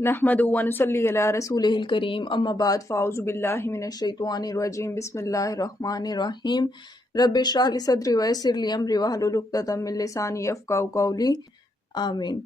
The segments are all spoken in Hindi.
नहमदुहु व नुसल्ली अला रसूलिहिल करीम अम्मा बाद फ़अऊज़ु बिल्लाहि मिनश शैतानिर रजीम बिस्मिल्लाहिर रहमानिर रहीम रब्बि इश्रह ली सदरी व यस्सिर ली अमरी वहलुल उक़दतम मिन लिसानी यफ़क़हू क़ौली आमीन।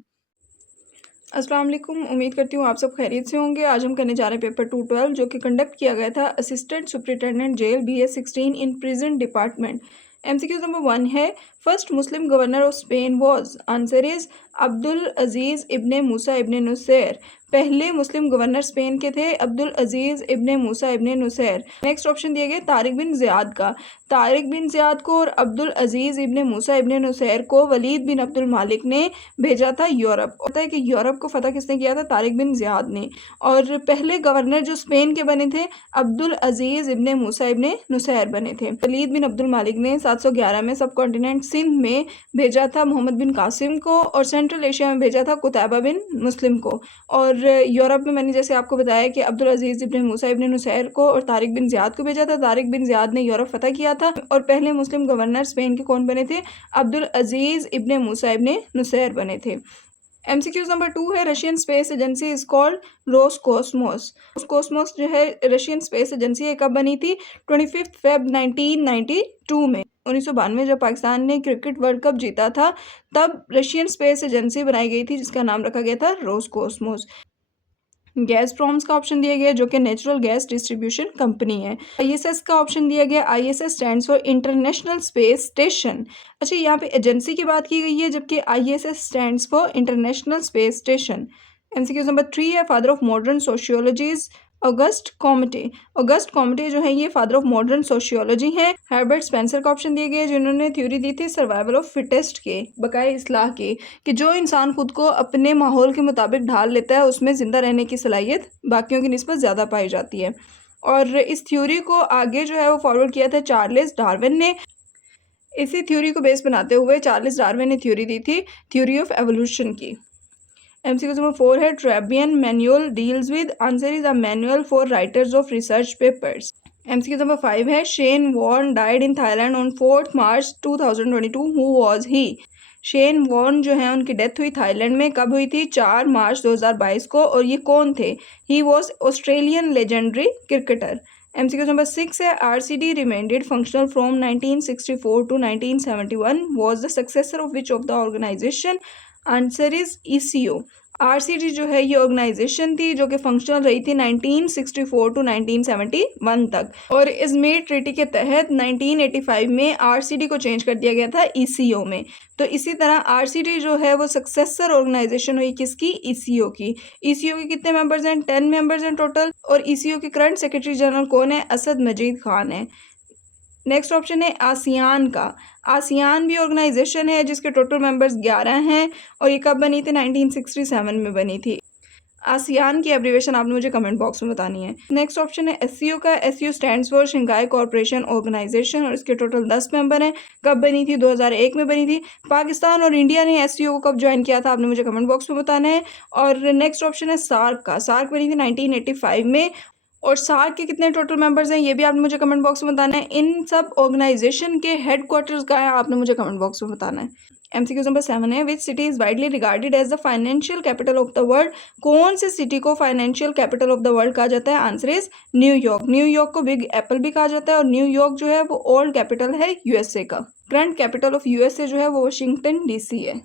अस्सलाम वालेकुम, उम्मीद करती हूँ आप सब खैरियत से होंगे। आज हम करने जा रहे हैं पेपर 212 जो कि कंडक्ट किया गया था assistant superintendent jail BS16 in prison department. MCQ number 1 है, first Muslim governor of Spain was, answer is Abdul Aziz ibn Musa ibn Nusair. पहले मुस्लिम गवर्नर स्पेन के थे Abdul Aziz ibn Musa ibn Nusair. Next option दिया गया तारिक बिन ज़ियाद का। तारिक बिन ज़ियाद को और Abdul Aziz ibn Musa ibn Nusair को वलीद बिन अब्दुल मालिक ने भेजा था यूरोप। होता है कि यूरोप को फतह किसने किया था? तारिक बिन ज़ियाद ने। और पहले गवर्नर जो स्पेन के बने थे Abdul Aziz ibn Musa ibn Nusair बने थे। वलीद बिन अब्दुल मालिक ने 711 में सब कॉन्टिनेंट सिंध में भेजा था मोहम्मद बिन कासिम को, और सेंट्रल एशिया में भेजा था कुतैबा बिन मुस्लिम को। और यूरोप में मैंने जैसे आपको बताया कि Abdul Aziz ibn Musa ibn Nusair को और तारिक बिन ज़ियाद को भेजा था। तारिक बिन ज़ियाद ने यूरोप फतह किया था। और पहले मुस्लिम गवर्नर स्पेन के कौन बने थे? Abdul Aziz ibn Musa ibn Nusair बने थे। MCQ नंबर 2 है, Russian space agency is called Roscosmos. Roscosmos जो है रशियन स्पेस एजेंसी है, कब बनी थी? 25 फ़रवरी 1992 में। 1992 जब पाकिस्तान ने क्रिकेट वर्ल्ड कप जीता था तब रशियन स्पेस एजेंसी बनाई गई थी जिसका नाम रखा गया था रोसकोस्मोस। गैस प्रॉम्स का ऑप्शन दिया गया जो कि नेचुरल गैस डिस्ट्रीब्यूशन कंपनी है। ISS का ऑप्शन दिया गया, ISS stands for international space station. अच्छा, यहाँ पे एजेंसी की बात की गई है जबकि ISS stands for international space station. MCQ number 3 है, father of modern sociologies Auguste Comte. Auguste Comte जो है ये फादर ऑफ मॉडर्न सोशियोलॉजी हैं। हर्बर्ट स्पेंसर का ऑप्शन दिया गया जिन्होंने थ्योरी दी थी सर्वाइवल ऑफ फिटेस्ट के, बकाए इस्लाह के, कि जो इंसान खुद को अपने माहौल के मुताबिक ढाल लेता है उसमें ज़िंदा रहने की सलाहियत बाकियों की निस्बत ज़्यादा पाई जाती है। और इस थ्योरी को आगे जो है वो फॉरवर्ड किया था चार्ल्स डार्विन ने। इसी थ्योरी को बेस बनाते हुए चार्ल्स डार्विन ने थ्योरी दी थी थ्योरी ऑफ एवोल्यूशन की। MCQ नंबर 4 है, Turabian manual deals with, answer is a manual for writers of research papers. MCQ number 5 है, Shane Warne died in Thailand on 4 March 2022, who was he? Shane Warne जो है उनकी डेथ हुई थाईलैंड में, कब हुई थी? 4 मार्च 2022 को, और ये कौन थे? He was Australian legendary cricketer. MCQ number 6 है, RCD remained functional from 1964 to 1971, was the successor of which of the organization? Answer is ECO। RCD जो है ये ऑर्गेनाइजेशन थी जो कि फंक्शनल रही थी 1964 to 1971 तक, और इज़मिर ट्रीटी के तहत 1985 में RCD को चेंज कर दिया गया था ECO में। तो इसी तरह RCD जो है वो सक्सेसर ऑर्गेनाइजेशन हुई किसकी? ECO की। ECO के कितने मेंबर्स हैं? 10 मेंबर्स हैं टोटल, और ECO के करंट सेक्रेटरी जनरल कौन है? असद मजीद खान है। नेक्स्ट ऑप्शन है आसियान का। आसियान भी ऑर्गेनाइजेशन है जिसके टोटल मेंबर्स 11 हैं, और ये कब बनी थी? 1967 में बनी थी। आसियान की एब्रीवेशन आपने मुझे कमेंट बॉक्स में बतानी है। नेक्स्ट ऑप्शन है SCO का। SCO stands for Shanghai cooperation organisation, और इसके टोटल 10 मेंबर हैं। कब बनी थी? 2001 में बनी थी। पाकिस्तान और इंडिया ने SCO को कब ज्वाइन किया था आपने मुझे कमेंट बॉक्स में बताना है। और नेक्स्ट ऑप्शन है सार्क का। सार्क बनी थी 1985 में, और सार्क के कितने टोटल मेंबर्स हैं ये भी आपने मुझे कमेंट बॉक्स में बताना है। इन सब ऑर्गेनाइजेशन के हेडक्वार्टर्स का है आपने मुझे कमेंट बॉक्स में बताना है। MCQ नंबर 7 है, which city is widely regarded as the financial capital of the world. कौन से सिटी को financial capital of the world कहा जाता है? Answer is New York. न्यूयॉर्क को बिग एप्पल भी कहा जाता है, और न्यूयॉर्क जो है वो ओल्ड कैपिटल है USA का। करंट कैपिटल ऑफ USA जो है वो वाशिंगटन DC है।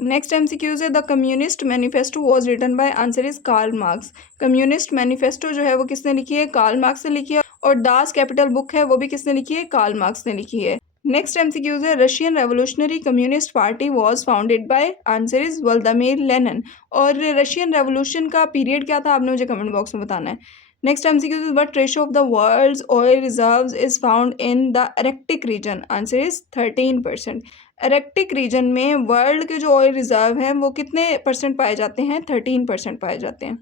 नेक्स्ट MCQ है, the communist manifesto was written by, answer is Karl Marx. Communist manifesto जो है वो किसने लिखी है? कार्ल मार्क्स ने लिखी है। और दास कैपिटल बुक है वो भी किसने लिखी है? कार्ल मार्क्स ने लिखी है। नेक्स्ट MCQ है, Russian revolutionary communist party was founded by, answer is Vladimir Lenin. और रशियन रेवोल्यूशन का पीरियड क्या था आपने मुझे कमेंट बॉक्स में बताना है। Next MCQ is what ratio of the world's oil reserves is found in the Arctic region? Answer is 13%। अरेक्टिक reason में वर्ल्ड के जो ऑयल रिजर्व हैं वो कितने परसेंट पाए जाते हैं? 13% पाए जाते हैं।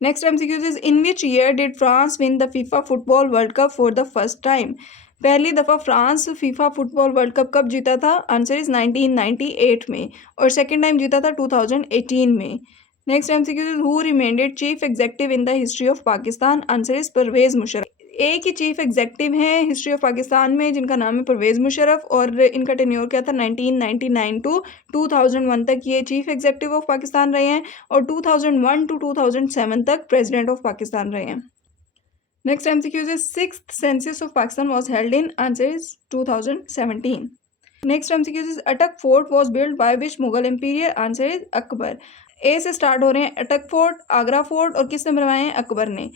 Next MCQ is, in which year did France win the FIFA football world cup for the first time? पहली दफ़ा France FIFA football world cup कब जीता था? आंसर इज 1998 में, और सेकेंड टाइम जीता था 2018 में। नेक्स्ट MCQ इज, who remained chief executive in the history of Pakistan? Answer is Pervez Musharraf. एक ही चीफ एग्जेक्टिव हैं हिस्ट्री ऑफ पाकिस्तान में जिनका नाम है परवेज़ मुशर्रफ, और इनका टेन्योर क्या था 1999 टू 2001 तक ये चीफ एग्जेक्टिव ऑफ पाकिस्तान रहे हैं, और 2001 टू 2007 तक प्रेसिडेंट ऑफ पाकिस्तान रहे हैं। Next MCQ is sixth census of Pakistan was held in, answer is 2017. Next MCQ is Attock fort was built by which Mughal emperor, answer is Akbar. A से स्टार्ट हो रहे हैं, अटक फोर्ट, आगरा फोर्ट, और किसने बनवाए हैं? अकबर ने।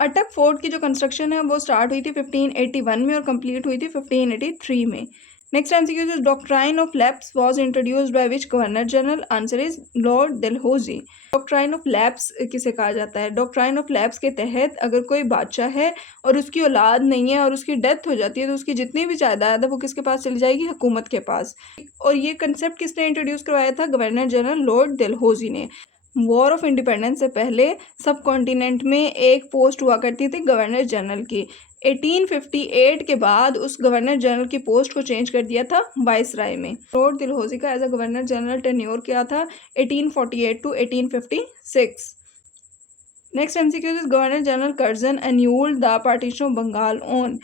अटक फोर्ट की जो कंस्ट्रक्शन है वो स्टार्ट हुई थी 1581 में और कंप्लीट हुई थी 1583 में। Next MCQ is doctrine of lapse was introduced by which governor general, answer is Lord Dalhousie. Doctrine of lapse किसे कहा जाता है? डॉक्ट्राइन ऑफ लैप्स के तहत अगर कोई बादशाह है और उसकी औलाद नहीं है और उसकी डेथ हो जाती है तो उसकी जितनी भी जायदाद है वो किसके पास चली जाएगी? हुकूमत के पास। और ये कंसेप्ट किसने इंट्रोड्यूस करवाया था? गवर्नर जनरल लॉर्ड डलहौजी ने। वॉर ऑफ इंडिपेंडेंस से पहले सब कॉन्टिनेंट में एक पोस्ट हुआ करती थी गवर्नर जनरल की। 1858 के बाद उस गवर्नर जनरल की पोस्ट को चेंज कर दिया था वाइसराय में। लॉर्ड डलहौजी का as a governor general tenure क्या था? 1848 to 1856। Next MCQ is governor general Curzon annulled the partition of Bengal on.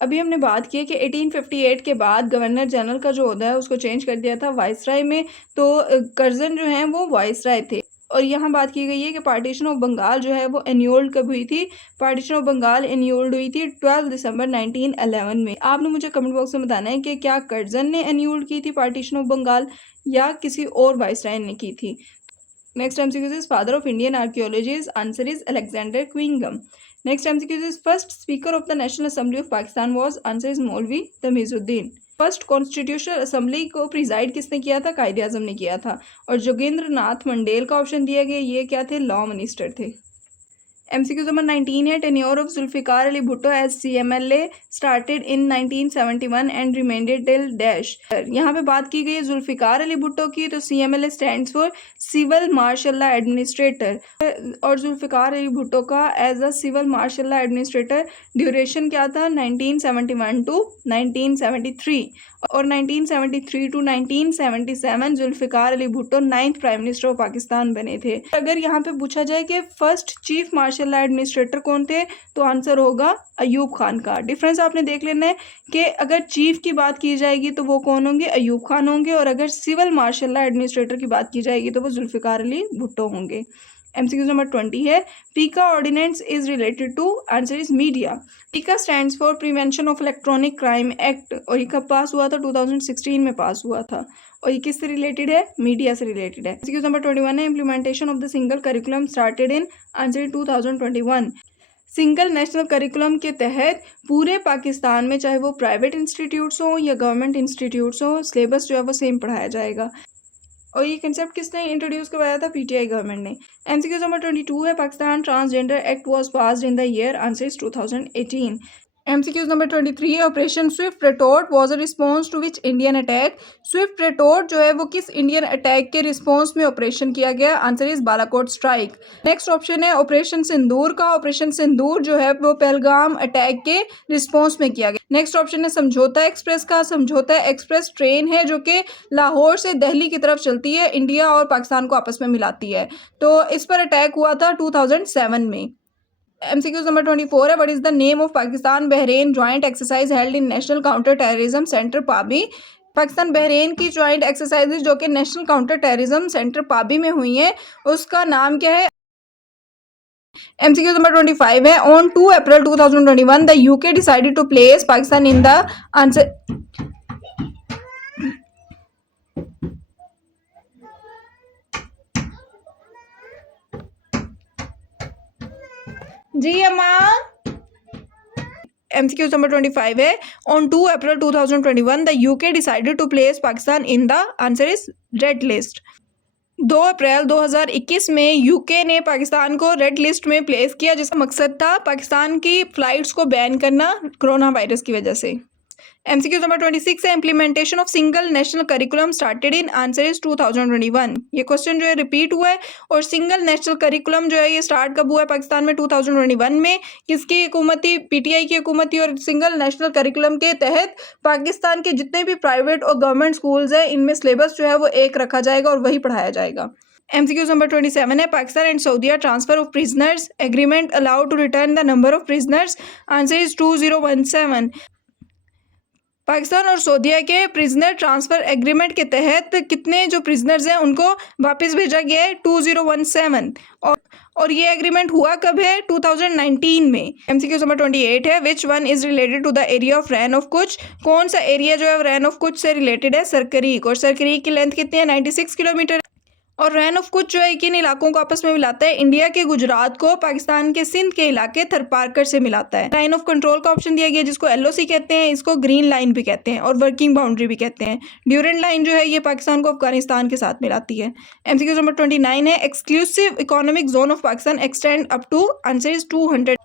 अभी हमने बात की है कि 1858 के बाद गवर्नर जनरल का जो होता है उसको चेंज कर दिया था वाइसराय में, तो कर्जन जो हैं वो वाइसराय थे। और यहाँ बात की गई है कि पार्टीशन ऑफ बंगाल जो है वो एन्यूल्ड कब हुई थी? पार्टीशन ऑफ बंगाल एन्यूल्ड हुई थी 12 दिसंबर 1911 में। आपने मुझे कमेंट बॉक्स में बताना है कि क्या कर्जन ने एन्यूल्ड की थी पार्टीशन ऑफ बंगाल या किसी और वाइसराय ने की थी। Next MCQ is father of Indian archaeology, answer is Alexander Cunningham. Next MCQ is first speaker of the national assembly of Pakistan was, answer is Maulvi Tamizuddin. First constitutional assembly को प्रिजाइड किसने किया था? कायदे आजम ने किया था। और जोगेंद्र नाथ मंडेल का ऑप्शन दिया गया, ये क्या थे? लॉ मिनिस्टर थे। MCQ नंबर 19 है tenure of Zulfikar Ali Bhutto as CMLA started in 1971 and remained till dash. यहाँ पे बात की गई है जुल्फिकार अली भुट्टो की, तो CMLA stands for civil martial law administrator, और जुल्फिकार अली भुट्टो का as a civil martial law administrator duration क्या था? 1971 टू 1973, और 1973 to 1977 Zulfikar Ali Bhutto 9th prime minister of Pakistan बने थे। अगर यहाँ पे पूछा जाए कि first chief martial law administrator कौन थे, तो आंसर होगा अयूब खान का। डिफरेंस आपने देख लेना है कि अगर चीफ की बात की जाएगी तो वो कौन होंगे? अयूब खान होंगे, और अगर सिविल मार्शल लॉ एडमिनिस्ट्रेटर की बात की जाएगी तो वो जुल्फिकार अली भुट्टो होंगे। MCQ नंबर 20 है PECA ordinance is related to, answer is media. PECA stands for prevention of electronic crime act, और ये कब पास हुआ था? 2016 में पास हुआ था, और ये किससे रिलेटेड है? मीडिया से रिलेटेड है। MCQ नंबर 21 है implementation of the single curriculum started in, answer 2021। Single national curriculum के तहत पूरे पाकिस्तान में चाहे वो प्राइवेट इंस्टीट्यूट्स हों या गवर्नमेंट इंस्टीट्यूट्स हों, सिलेबस जो है वो सेम पढ़ाया जाएगा। और ये कंसेप्ट किसने इंट्रोड्यूस करवाया था? PTI गवर्नमेंट ने। MCQ नंबर 22 है Pakistan transgender act was passed in the year, answer is 2018। MCQ number 23 है operation Swift Retort was a response to which Indian attack. Swift Retort जो है वो किस इंडियन अटैक के रिस्पॉन्स में ऑपरेशन किया गया? Answer is Balakot strike. Next option है ऑपरेशन सिंदूर का। ऑपरेशन सिंदूर जो है वो पहलगाम अटैक के रिस्पॉन्स में किया गया। नेक्स्ट ऑप्शन है समझौता एक्सप्रेस का। समझौता एक्सप्रेस ट्रेन है जो कि लाहौर से दिल्ली की तरफ चलती है, इंडिया और पाकिस्तान को आपस में मिलाती है, तो इस पर अटैक हुआ था 2007 में। MCQ नंबर 24 है what is the name of Pakistan Bahrain joint exercise held in national counter terrorism centre Pabbi. Pakistan Bahrain की जॉइंट एक्सरसाइजेज जो कि नेशनल काउंटर टेररिज्म सेंटर पाबी में हुई हैं, उसका नाम क्या है? MCQ नंबर 25 है on 2 April 2021 the UK decided to place Pakistan in the, answer जी अम्मा। MCQ नंबर 25 है on 2 April 2021 the UK decided to place Pakistan in the, answer is red list. 2 April 2021 में यूके ने पाकिस्तान को रेड लिस्ट में प्लेस किया, जिसका मकसद था पाकिस्तान की फ्लाइट्स को बैन करना कोरोना वायरस की वजह से। MCQ नंबर 26 है implementation of single national curriculum started in, answer is 2021। ये क्वेश्चन जो है रिपीट हुआ है, और सिंगल नेशनल करिकुलम जो है ये स्टार्ट कब हुआ है पाकिस्तान में? 2021 में। किसकी हुकूमत थी? PTI की हुकूमत थी। और सिंगल नेशनल करिकुलम के तहत पाकिस्तान के जितने भी प्राइवेट और गवर्नमेंट स्कूल्स हैं इनमें सिलेबस जो है वो एक रखा जाएगा और वही पढ़ाया जाएगा। MCQ नंबर 27 है, Pakistan and Saudia transfer of prisoners agreement allowed to return the number of prisoners, answer is 2017। Pakistan और सऊदीया के प्रिजनर ट्रांसफ़र एग्रीमेंट के तहत कितने जो प्रिजनर्स हैं उनको वापस भेजा गया है, 2017। और ये एग्रीमेंट हुआ कब है, 2019 में। MCQ नंबर 28 है, which one is related to the area of Rann of Kutch, कौन सा एरिया जो है रैन ऑफ कुच से रिलेटेड है, सरकरीक। और सरकरीक की लेंथ कितनी है, 96 किलोमीटर। और रैन ऑफ कुच जो है किन इलाकों को आपस में मिलाता है, इंडिया के गुजरात को पाकिस्तान के सिंध के इलाके थरपारकर से मिलाता है। लाइन ऑफ कंट्रोल का ऑप्शन दिया गया जिसको LOC कहते हैं, इसको ग्रीन लाइन भी कहते हैं और वर्किंग बाउंड्री भी कहते हैं। ड्यूरेंट लाइन जो है ये पाकिस्तान को अफगानिस्तान के साथ मिलाती है। MCQ नंबर 29 है, exclusive economic zone of Pakistan extend up to, answer is 200।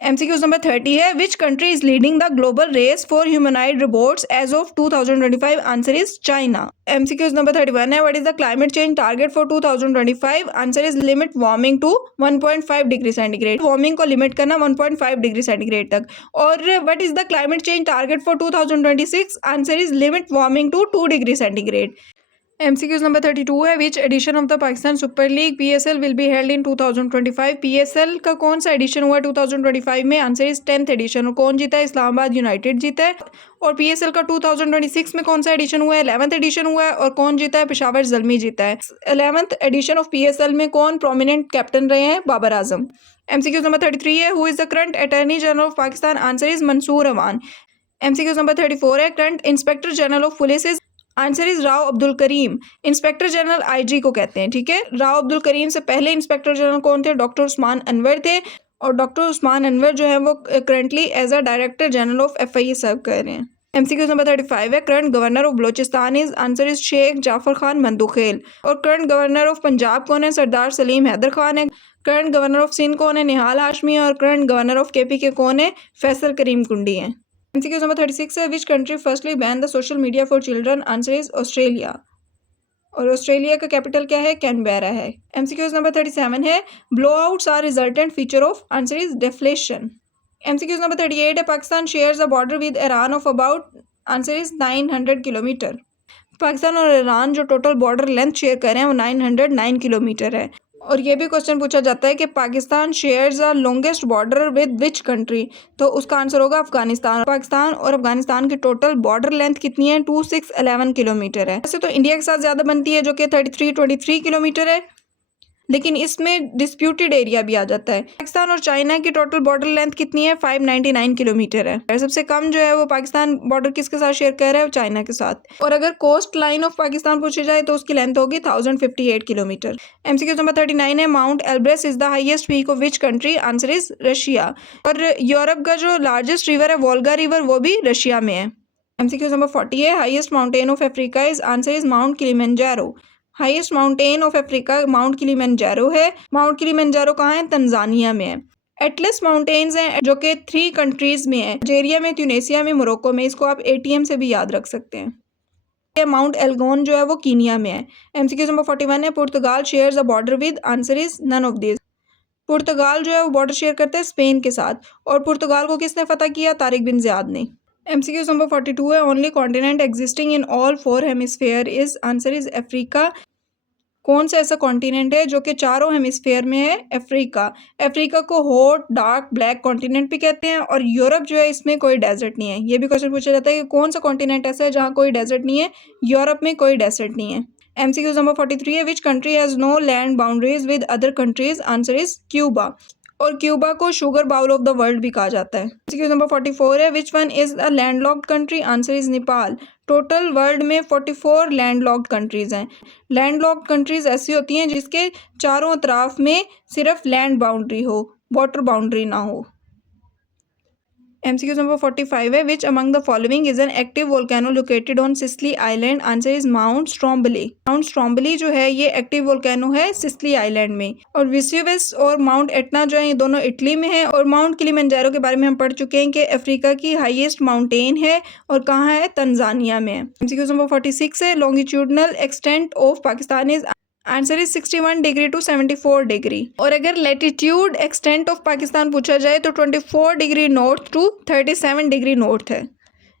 MCQ number 30 है, which country is leading the global race for humanoid robots as of 2025, answer is China. MCQ number 31 है, what is the climate change target for 2025, answer is limit warming to 1.5 degree centigrade. Warming को लिमिट करना 1.5 डिग्री सेंटीग्रेड तक। और what is the climate change target for 2026, answer is limit warming to 2 degree centigrade. MCQ number 32 है, which edition of the Pakistan super league PSL will be held in 2025। PSL का कौन सा एडिशन हुआ है 2025 में, आंसर इज 10th एडिशन। और कौन जीता है, इस्लामाबाद यूनाइटेड जीता है। और PSL का 2026 में कौन सा एडिशन हुआ है, 11th एडिशन हुआ है। और कौन जीता है, पेशावर ज़ल्मी जीता है। 11th एडिशन ऑफ PSL में कौन प्रोमिनेंट कैप्टन रहे हैं, बाबर आजम। MCQ नंबर 33 है, who is the current attorney general of Pakistan, answer is Mansoor Awan. MCQ number 34 है, current inspector general of police is, answer is Rao Abdul Karim. Inspector general IG को कहते हैं, ठीक है। राव अब्दुल करीम से पहले इंस्पेक्टर जनरल कौन थे, डॉक्टर उस्मान अनवर थे। और डॉक्टर उस्मान अनवर जो है वो currently as a director general of FIA serve कर रहे हैं। MCQ नंबर 35 है, current governor of Balochistan is, answer is Sheikh Jafar Khan Mandokhel. और करंट गवर्नर ऑफ पंजाब कौन है, सरदार सलीम हैदर खान है। करंट गवर्नर ऑफ सिंध कौन है, निहाल हाशमी। और करंट गवर्नर ऑफ KP के कौन है, फैसल करीम कुंडी हैं। MCQ नंबर 36 है, which country firstly ban the social media for children, answer is Australia. और ऑस्ट्रेलिया का कैपिटल क्या है, कैनबेरा है। MCQ नंबर 37 है, blowouts are resultant feature of, answer is deflation. MCQ number 38 है, Pakistan shares a border with Iran of about, answer is 900 kilometre. Pakistan और ईरान जो टोटल बॉर्डर लेंथ शेयर कर रहे हैं वो 909 किलोमीटर है। और ये भी क्वेश्चन पूछा जाता है कि Pakistan shares the longest border with which country, तो उसका आंसर होगा अफगानिस्तान। पाकिस्तान और अफगानिस्तान की टोटल बॉर्डर लेंथ कितनी है, 2611 किलोमीटर है। वैसे तो इंडिया के साथ ज़्यादा बनती है जो कि 3323 किलोमीटर है, लेकिन इसमें डिस्प्यूटेड एरिया भी आ जाता है। पाकिस्तान और चाइना की टोटल बॉर्डर लेंथ कितनी है, 599 किलोमीटर है। सबसे कम जो है वो पाकिस्तान बॉर्डर किसके साथ शेयर कर रहा है, चाइना के साथ। और अगर कोस्ट लाइन ऑफ पाकिस्तान पूछी जाए तो उसकी लेंथ होगी 1058 किलोमीटर। MCQ नंबर 39 है, mount Elbrus is the highest peak of which country, answer is Russia. और यूरोप का जो लार्जेस्ट रिवर है वोल्गा रिवर, वो भी रशिया में है। MCQ नंबर 40 है, highest mountain of Africa is, answer is mount Kilimanjaro. Highest mountain of Africa mount Kilimanjaro है। माउंट किलिमंजारो कहाँ है, तंजानिया में है। एटलस माउंटेन्स हैं जो कि 3 कंट्रीज में है, अल्जीरिया में, ट्यूनीसिया में, मोरक्को में। इसको आप ATM से भी याद रख सकते हैं। माउंट एल्गोन जो है वो कीनिया में है। MCQ नंबर 41 है, Portugal shares a border with, answer is none of this. Portugal जो है वो बॉर्डर शेयर करता है स्पेन के साथ। और पुर्तगाल को किसने फतह किया, तारिक बिन ज़ियाद ने। MCQ नंबर 42 है, only continent existing in all 4 hemisphere is, answer is Africa. कौन सा ऐसा कॉन्टिनेंट है जो कि चारों हेमिस्फेयर में है, अफ्रीका। अफ्रीका को हॉट डार्क ब्लैक कॉन्टिनेंट भी कहते हैं। और यूरोप जो है इसमें कोई डेजर्ट नहीं है। ये भी क्वेश्चन पूछा जाता है कि कौन सा कॉन्टिनेंट ऐसा है जहाँ कोई डेजर्ट नहीं है, यूरोप में कोई डेजर्ट नहीं है। MCQ नंबर 43 है, which country has no land boundaries with other countries, answer is Cuba. और क्यूबा को sugar bowl of the world भी कहा जाता है। MCQ नंबर 44 है, which one is a landlocked country, answer is Nepal. Total world में 44 लैंडलॉक्ड कंट्रीज हैं। लैंडलॉक्ड कंट्रीज ऐसी होती हैं जिसके चारों अतराफ में सिर्फ लैंड बाउंड्री हो, वाटर बाउंड्री ना हो। MCQ नंबर 45 है, which among the following is an active volcano located on Sicily island, answer is mount Stromboli. Mount Stromboli जो है ये एक्टिव वोल्केनो है सिसिली आइलैंड में। और वेसुवियस और माउंट एटना जो है ये दोनों इटली में है। और माउंट किलिमंजारो के बारे में हम पढ़ चुके हैं कि अफ्रीका की हाईएस्ट माउंटेन है और कहाँ है, तंजानिया में है। MCQ नंबर 46 है, longitudinal extent of Pakistan is, answer is 61 degree to 74 degree. और अगर लेटीट्यूड एक्सटेंट ऑफ पाकिस्तान पूछा जाए तो 24 degree north to 37 degree north है।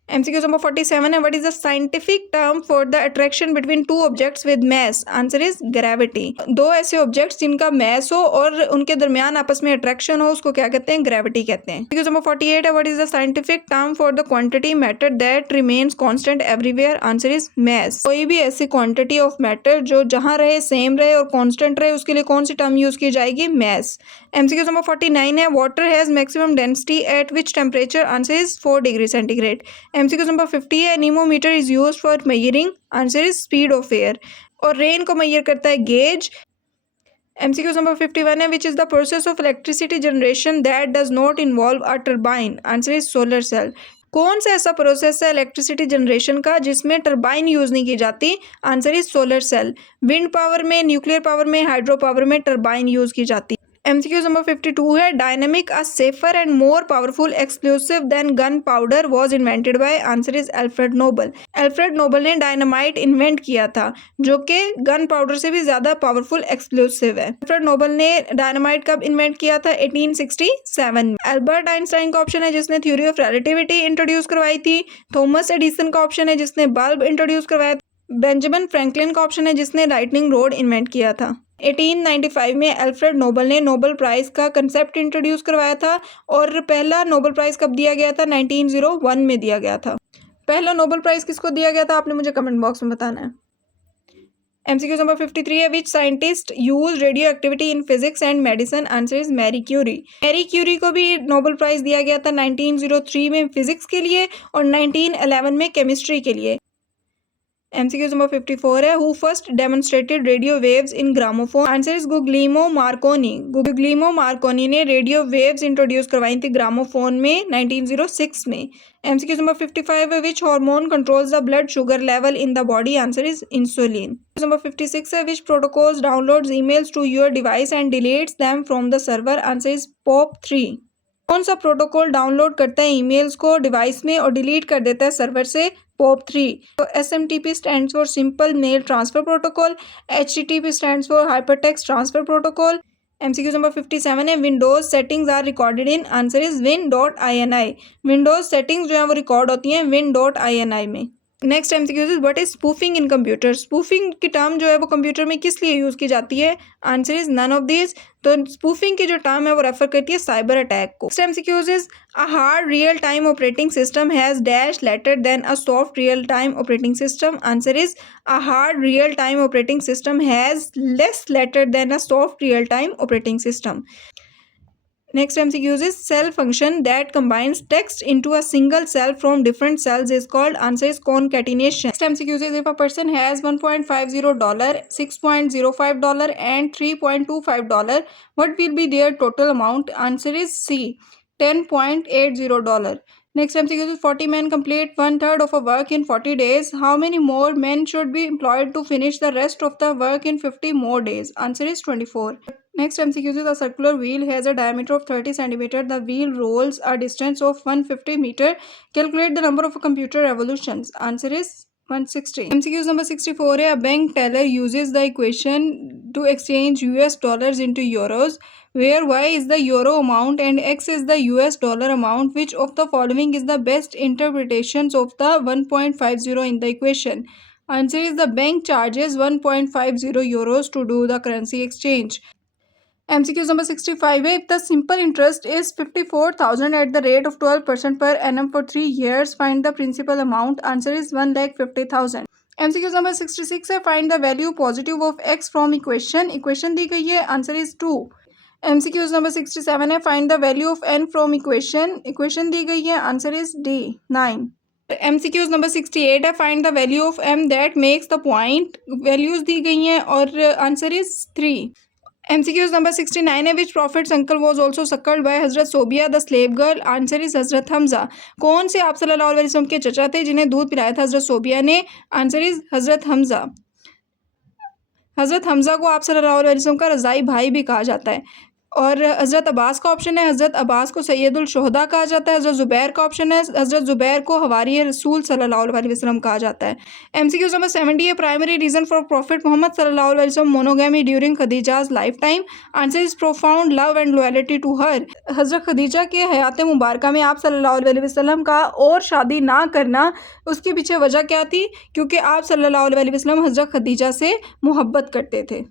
MCQ नंबर 47 है, what is the scientific term for the attraction between two objects with mass? Answer is gravity. दो ऐसे ऑब्जेक्ट्स जिनका मास हो और उनके दरमियान आपस में अट्रैक्शन हो उसको क्या कहते हैं? ग्रेविटी कहते हैं। MCQ नंबर 48 है, what is the scientific term for the quantity matter that remains constant everywhere? Answer is mass. कोई भी ऐसी क्वांटिटी ऑफ मैटर जो जहां रहे सेम रहे और कांस्टेंट रहे उसके लिए कौन सी टर्म यूज की जाएगी? मास। MCQ नंबर 49 है, water has maximum density at which temperature? Answer is 4 degree centigrade. MCQ number 50 है, anemometer is used for measuring? Answer is speed of air. और रेन को मेजर करता है गेज। MCQ नंबर 51 है, which is the process of electricity generation that does not involve a turbine? Answer is solar cell. कौन सा ऐसा प्रोसेस है इलेक्ट्रिसिटी जनरेशन का जिसमें टरबाइन यूज नहीं की जाती? Answer is solar cell. Wind power में, न्यूक्लियर पावर में, हाइड्रो पावर में टरबाइन यूज की जाती है। MCQ नंबर 52 है, dynamic a safer and more powerful explosive than gun powder was invented by? Answer is Alfred Nobel. Alfred Nobel ने डायनामाइट इन्वेंट किया था जो कि गन पाउडर से भी ज्यादा पावरफुल एक्सप्लोसिव है। अल्फ्रेड नोबल ने डायनामाइट कब इन्वेंट किया था? 1867 में। अल्बर्ट आइंस्टाइन का ऑप्शन है जिसने थ्योरी ऑफ रिलेटिविटी इंट्रोड्यूस करवाई थी। थॉमस एडिसन का ऑप्शन है जिसने बल्ब इंट्रोड्यूस करवाया था। बेंजामिन फ्रैंकलिन का ऑप्शन है जिसने लाइटनिंग रोड इन्वेंट किया था। 1895 में अल्फ्रेड नोबल ने नोबेल प्राइज का कंसेप्ट इंट्रोड्यूस करवाया था और पहला नोबेल प्राइज कब दिया गया था? 1901 में दिया गया था। पहला नोबेल प्राइज किसको दिया गया था आपने मुझे कमेंट बॉक्स में बताना है। MCQ नंबर 53 है, which scientist use radio activity in physics and medicine? Answer is Marie Curie. Marie Curie को भी नोबेल प्राइज दिया गया था 1903 में फिजिक्स के लिए और 1911 में केमिस्ट्री के लिए। MCQ नंबर 54 है, who first demonstrated radio waves in gramophone? Answer is Guglielmo Marconi. Guglielmo Marconi ने रेडियो वेव्स इंट्रोड्यूस करवाई थी ग्रामोफोन में 1906 में। MCQ नंबर 55 है, which hormone controls the blood sugar level in the body? Answer is insulin. Number 56 है, which protocols downloads emails to your device and deletes them from the server? Answer is POP3। कौन सा प्रोटोकॉल डाउनलोड करता है ईमेल्स को डिवाइस में और डिलीट कर देता है सर्वर से? POP3। तो SMTP stands for simple mail transfer protocol. HTTP stands for hypertext transfer protocol. MCQ number 57 है, Windows settings are recorded in? Answer is win.ini। Windows settings जो है वो रिकॉर्ड होती हैं win.ini में। Next MCQ is, what is spoofing in computer? Spoofing की टर्म जो है वो कंप्यूटर में किस लिए यूज की जाती है? Answer is none of this. तो स्पूफिंग की जो टर्म है वो रेफर करती है साइबर अटैक को। Next MCQ is, a hard real time operating system has dash later than a soft real time operating system? Answer is, a hard real time operating system has less later than a soft real time operating system. Next MCQ is, cell function that combines text into a single cell from different cells is called? Answer is concatenation. Next MCQ is, if a person has $1.50, $6.05 and $3.25, what will be their total amount? Answer is C, $10.80. Next MCQ is, 40 men complete one third of a work in 40 days. How many more men should be employed to finish the rest of the work in 50 more days? Answer is 24. Next MCQ is, a circular wheel has a diameter of 30 cm. The wheel rolls a distance of 150 meter. Calculate the number of computer revolutions. Answer is 160. MCQ number 64 है, a bank teller uses the equation to exchange US dollars into euros, where Y is the euro amount and X is the US dollar amount. Which of the following is the best interpretations of the 1.50 in the equation? Answer is, the bank charges 1.50 euros to do the currency exchange. MCQ number 65 है, if the simple interest is 54,000 at the rate of 12% per annum for 3 years, find the principal amount. Answer is 1,50,000. MCQ number 66 है, find the value positive of x from equation. Equation दी गई है, answer is 2. MCQ number 67 है, find the value of n from equation. Equation दी गई है, answer is D, 9. MCQ number 68 है, find the value of m that makes the point. Values दी गई हैं और answer is 3. MCQ number 69 है, which prophet's uncle was also suckled by Hazrat Sobia the slave girl? Answer is हजरत हमजा। कौन से आप सल्लल्लाहु अलैहि वसल्लम के चचा थे जिन्हें दूध पिलाया था हजरत सोबिया ने? Answer is हजरत हमजा। हजरत हमजा को आप सल्लल्लाहु अलैहि वसल्लम का रज़ाई भाई भी कहा जाता है। और हज़रत अब्बास का ऑप्शन है, हज़रत अब्बास को सैयदुल शुहदा कहा जाता है। हज़रत ज़ुबैर का ऑप्शन है, हज़रत ज़ुबैर को हवारी रसूल सल्लल्लाहु अलैहि वसल्लम कहा जाता है। एमसीक्यू नंबर 70 है, primary reason for prophet Mohammad सल्लल्लाहु अलैहि वसल्लम monogamy during Khadija's lifetime. Answer is profound love and loyalty to her. हज़रत खदीजा के हयात मुबारका में आप सल्लल्लाहु अलैहि वसल्लम का और शादी ना करना, उसके पीछे वजह क्या थी? क्योंकि आप सल्लल्लाहु अलैहि वसल्लम हज़रत खदीजा से मोहब्बत करते थे।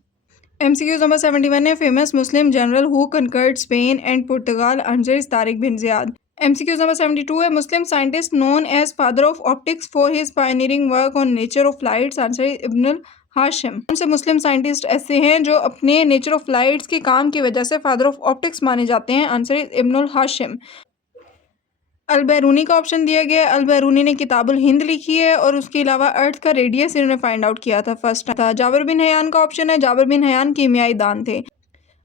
एमसीक्यू नंबर 71 है, famous Muslim general who conquered Spain and Portugal. Answer is Tariq bin Ziyad. MCQ number 72 है, Muslim scientist known as father of optics for his pioneering work on nature of lights. Answer is Ibnul Hashim. कौन से मुस्लिम साइंटिस्ट ऐसे हैं जो अपने नेचर ऑफ लाइट्स के काम की वजह से फादर ऑफ ऑप्टिक्स माने जाते हैं? Answer is Ibnul Hashim. Al Biruni का ऑप्शन दिया गया है। अल बैरूनी ने किताबुल हिंद लिखी है और उसके अलावा अर्थ का रेडियस इन्होंने फाइंड आउट किया था फर्स्ट था। जाबिर बिन हयान का ऑप्शन है, जाबिर बिन हयान कीमियाई दान थे।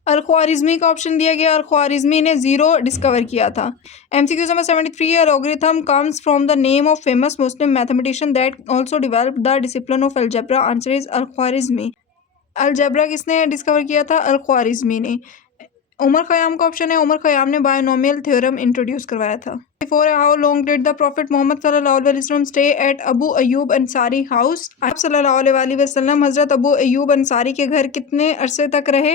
अल ख्वारिज़मी का ऑप्शन दिया गया, अल ख्वारिज़मी ने ज़ीरो डिस्कवर किया था। एमसीक्यू नंबर 73 है, logarithm comes from the name of famous Muslim mathematician that also developed the discipline of algebra. Answer is al Khwarizmi. Algebra किसने डिस्कवर किया था? अल ख्वारिज़मी ने। उमर ख़याम का ऑप्शन है, उमर ख़याम ने बायोनोमियल थ्योरम इंट्रोड्यूस करवाया था। Before how long did the prophet Mohammad सल्लल्लाहु अलैहि वसल्लम stay at Abu Ayyub Ansari house? आप सल्लल्लाहु अलैहि वसल्लम हज़रत अबू अयूब अंसारी के घर कितने अरसे तक रहे?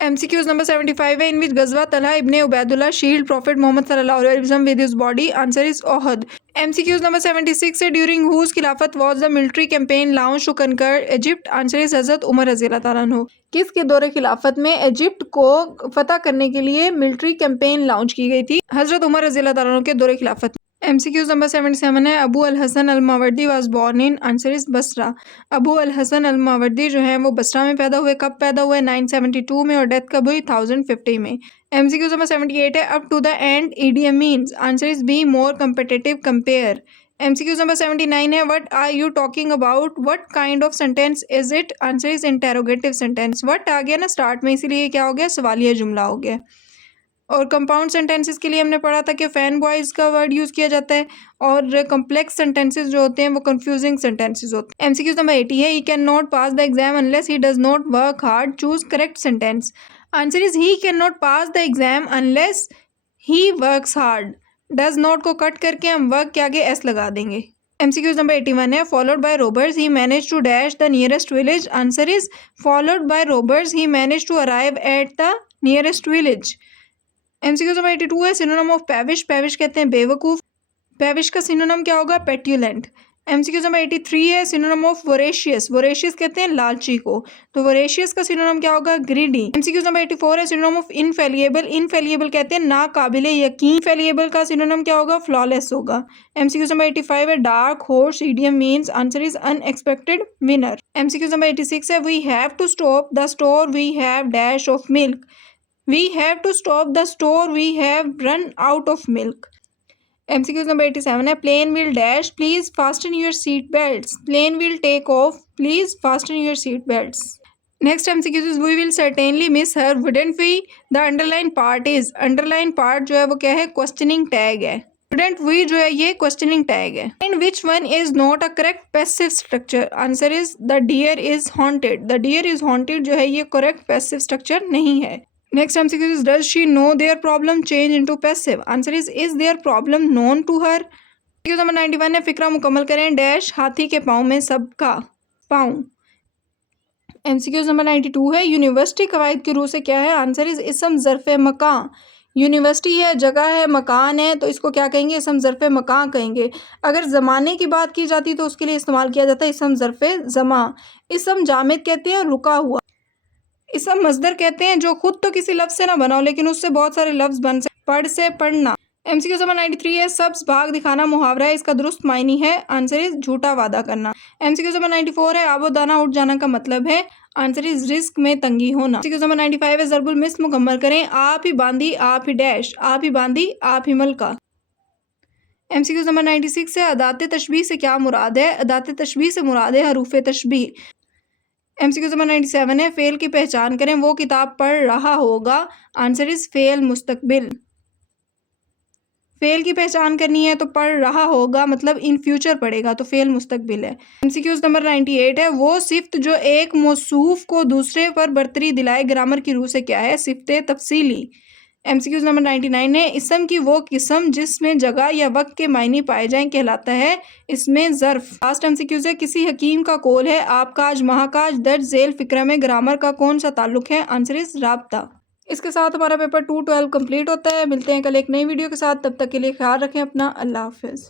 एमसीक्यूज नंबर 75 है, इन विच गजवा तलहा इब्ने उबैदुल्लाह शील्ड प्रॉफिट मोहम्मद सल्लल्लाहु अलैहि वसल्लम with his body. Answer is Uhud. MCQs number 76 है, ड्यूरिंग हुज खिलाफत was the military campaign launch to conquer Egypt. Answer is हजरत उमर रज़ी अल्लाह तआला अन्हु। किसके दौरे खिलाफत में इजिप्ट को फतह करने के लिए मिलिट्री कैंपेन लॉन्च की गई थी? हजरत उमर रज़ी अल्लाह तआला अन्हु के दौरे खिलाफत। एमसीक्यूज नंबर 77 है, Abu al Hasan al Mawardi was born in. Answer is Basra. Abu al Hasan al Mawardi जो है वो बसरा में पैदा हुए। कब पैदा हुए? 972 में, और डेथ कब हुई? 1050 में। एमसीक्यूज नंबर 78 है, up to the end EDM means. Answer is be more competitive, compare. MCQs number 79 है, what are you talking about, what kind of sentence is it? Answer is interrogative sentence. What आ गया ना स्टार्ट में, इसीलिए क्या हो गया? सवालिया जुमला हो गया। और कंपाउंड सेंटेंसेस के लिए हमने पढ़ा था कि फैन बॉयज़ का वर्ड यूज़ किया जाता है, और कॉम्प्लेक्स सेंटेंसेस जो होते हैं वो कंफ्यूजिंग सेंटेंसेस होते हैं। एमसीक्यूज नंबर 80 है, he can not pass the exam unless he does not work hard. Choose correct sentence. Answer is he can not pass the exam unless he works hard. Does not को कट करके हम वर्क के आगे एस लगा देंगे। एमसीक्यूज नंबर 81 है, followed by robbers he manage to dash the nearest village. Answer is followed by robbers he manage to arrive at the nearest village. MCQ number 82 है, सिनोनिम ऑफ पेविश। पेविश कहते हैं बेवकूफ़। पेविश का सिनोनिम क्या होगा? पेट्यूलेंट। एमसीक्यू नंबर 83 है, सिनोनिम ऑफ वोरेशियस। वोरेशियस कहते हैं लालची को, तो वोरेशियस का सिनोनिम क्या होगा? ग्रीडी। एमसीक्यू नंबर 84 है, सिनोनिम ऑफ इनफेलिएबल। इनफेलिएबल कहते हैं नाकाबिले यकीन। फेलिएबल का सिनोनिम क्या होगा? फ्लॉलेस होगा। एमसीक्यू नंबर 85 है, dark horse idiom means. Answer is unexpected winner. MCQ number 86 है, we have to stop the store we have dash of milk. We have to stop the store. We have run out of milk. MCQ number 87 है, plane will dash. Please fasten your seat belts. Plane will take off. Please fasten your seat belts. Next MCQ is we will certainly miss her, wouldn't we? The underline part is, underline part जो है वो क्या है? Questioning tag है। Wouldn't we जो है ये questioning tag है। And which one is not a correct passive structure? Answer is the deer is haunted. The deer is haunted जो है ये correct passive structure नहीं है। Next MCQ is, does she know their problem change into passive? Answer is their problem known to her? MCQ number 91 है, फिक्रा मुकम्मल करें। डैश हाथी के पाँव में सबका पाँव। MCQ नंबर 92 है, यूनिवर्सिटी कवायद की रूह से क्या है? आंसर इज इसम ज़र्फ़े मकान। यूनिवर्सिटी है, जगह है, मकान है, तो इसको क्या कहेंगे? इसम ज़र्फ़े मकान कहेंगे। अगर ज़माने की बात की जाती तो उसके लिए इस्तेमाल किया जाता है इसम ज़र्फ़े ज़मा। इसम जामिद कहते हैं रुका हुआ। इसम मजदर कहते हैं जो खुद तो किसी लफ्ज़ से ना बना हो लेकिन उससे बहुत सारे लफ्ज़ बन से। पढ़ से पढ़ना। एमसीक्यू नंबर 93 है, सब्ज़ भाग दिखाना मुहावरा है, इसका दुरुस्त मायनी है। आंसर इज झूठा वादा करना। एमसीक्यू नंबर 94 है, आबो दाना उठ जाना का मतलब है। आंसर इज रिस्क में तंगी होना। एमसीक्यू नंबर 95 है, ज़रबुल मिस्ल मुकम्मल करें। आप ही बांधी, आप ही डैश, आप ही बांधी, आप ही मलका। एमसीक्यू नंबर 96 है, अदाते तशबीह से क्या मुराद है? अदाते तशबीह से मुराद है हरूफ तशबीह। एमसीक्यू नंबर 97 है, फेल की पहचान करें, वो किताब पढ़ रहा होगा। आंसर इज फेल मुस्तकबिल। फेल की पहचान करनी है तो पढ़ रहा होगा मतलब इन फ्यूचर पढ़ेगा, तो फेल मुस्तकबिल है। एमसीक्यूज नंबर 98 है, वो सिफ्त जो एक मौसूफ को दूसरे पर बरतरी दिलाए ग्रामर की रूह से क्या है? सिफ्ते तफसीली। एमसीक्यूज नंबर 99 है, इसम की वो किस्म जिसमें जगह या वक्त के मायने पाए जाएं कहलाता है इसमें ज़र्फ। लास्ट एमसीक्यूज है, किसी हकीम का कौल है आपकाज महाकाज दर्ज झेल फिक्रा में ग्रामर का कौन सा ताल्लुक है? आंसर इज राब्ता। इसके साथ हमारा पेपर 212 कंप्लीट होता है। मिलते हैं कल एक नई वीडियो के साथ, तब तक के लिए ख्याल रखें अपना। अल्लाह हाफिज़।